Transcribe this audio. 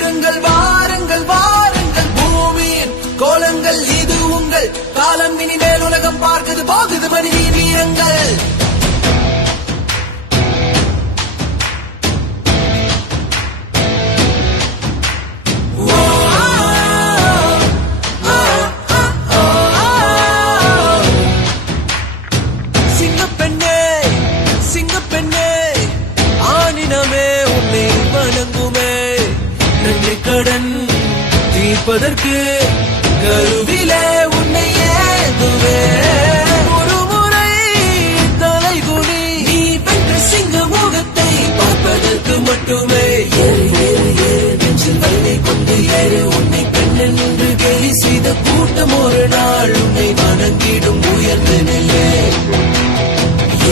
வீரங்கள் வாருங்கள் வாருங்கள் பூமியின் கோலங்கள் இது உங்கள் காலம் இனிமேல் உலகம் பார்க்குது போகுது மனித வீரங்கள் சிங்கப்பெண்ணே ஆனினமே உன்னை வணங்குமே நன்றி கடன் தீர்ப்பதற்கு கருவிலே